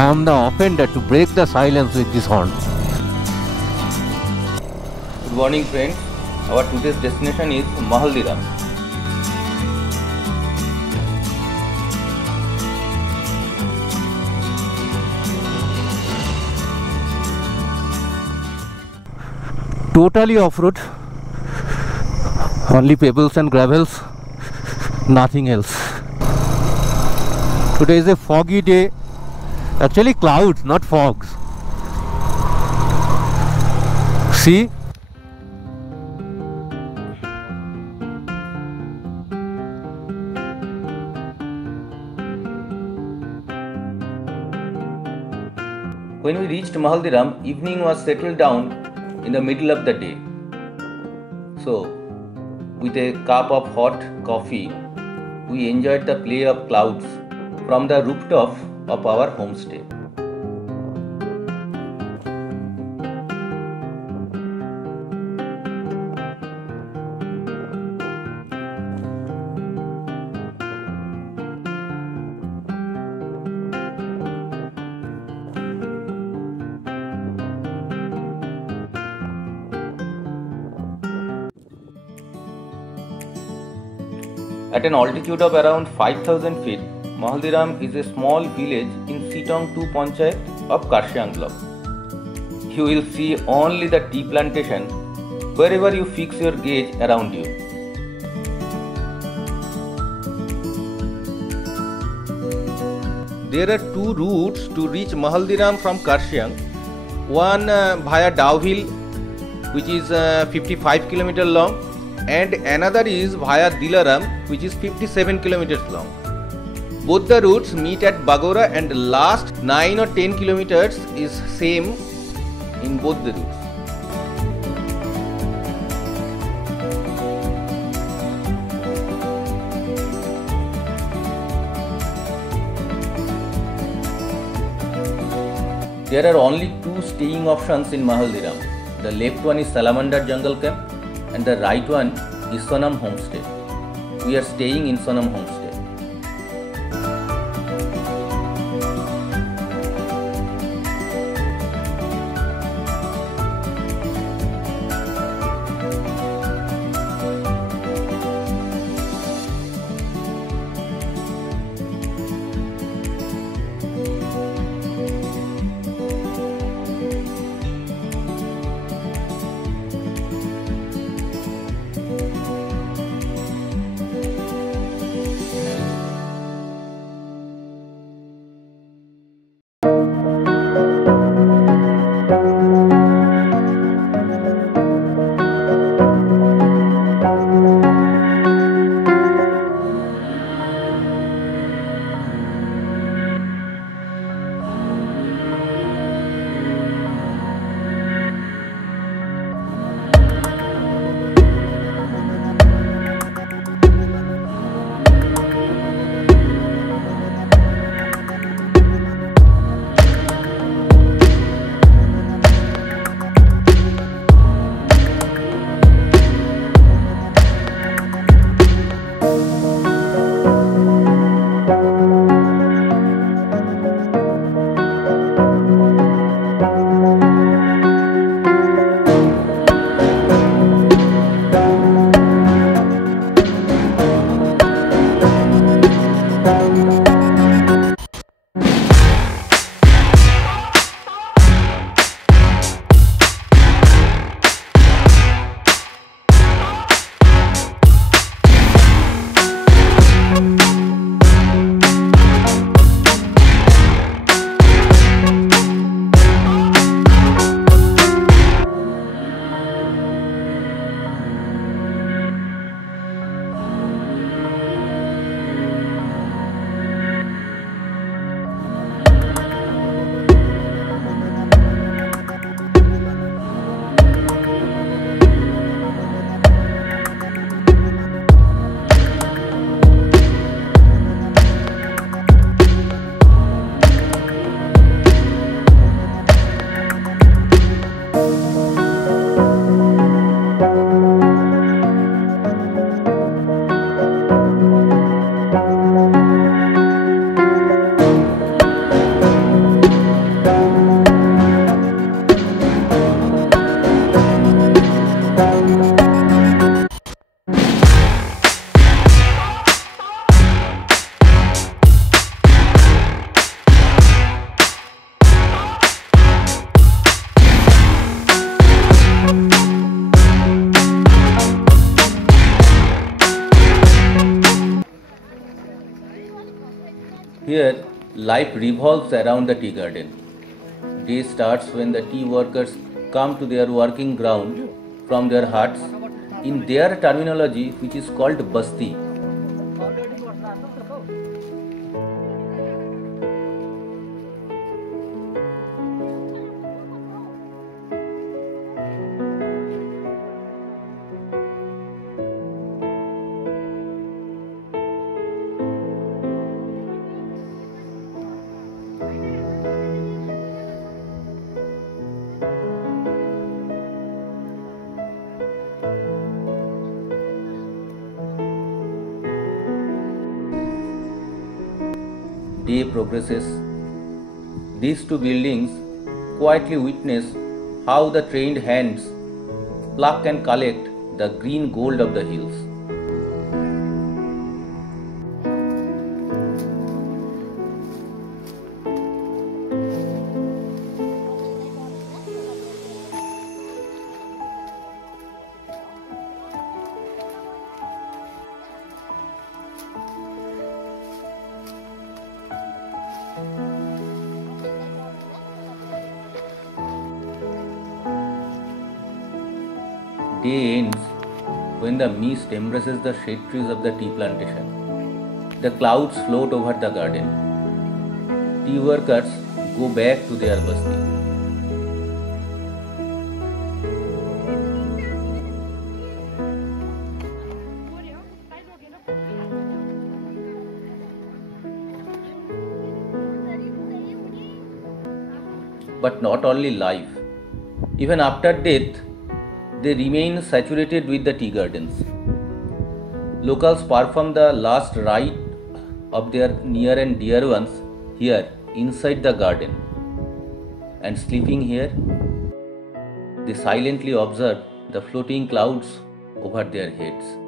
I am the offender to break the silence with this horn. Good morning friends, our today's destination is Mahaldiram. Totally off-road, only pebbles and gravels, nothing else. Today is a foggy day, actually clouds, not fogs. See? When we reached Mahaldiram, evening was settled down in the middle of the day. So, with a cup of hot coffee, we enjoyed the play of clouds from the rooftop of our homestay. At an altitude of around 5000 feet, Mahaldiram is a small village in Sitong 2 Panchayat of Karsiang block. You will see only the tea plantation wherever you fix your gaze around you. There are two routes to reach Mahaldiram from Karsiang. One via Dowhill, which is 55 km long, and another is via Dilaram, which is 57 kilometers long. Both the routes meet at Bagora, and the last 9 or 10 kilometers is same in both the routes. There are only two staying options in Mahaldiram. The left one is Salamander Jungle Camp and the right one is Sonam Homestay. We are staying in Sonam Homestay. Here, life revolves around the tea garden. Day starts when the tea workers come to their working ground from their huts in their terminology, which is called basti. Day progresses. These two buildings quietly witness how the trained hands pluck and collect the green gold of the hills. Day ends when the mist embraces the shade trees of the tea plantation. The clouds float over the garden. Tea workers go back to their basti. But not only life. Even after death, they remain saturated with the tea gardens. Locals perform the last rite of their near and dear ones here inside the garden. And sleeping here, they silently observe the floating clouds over their heads.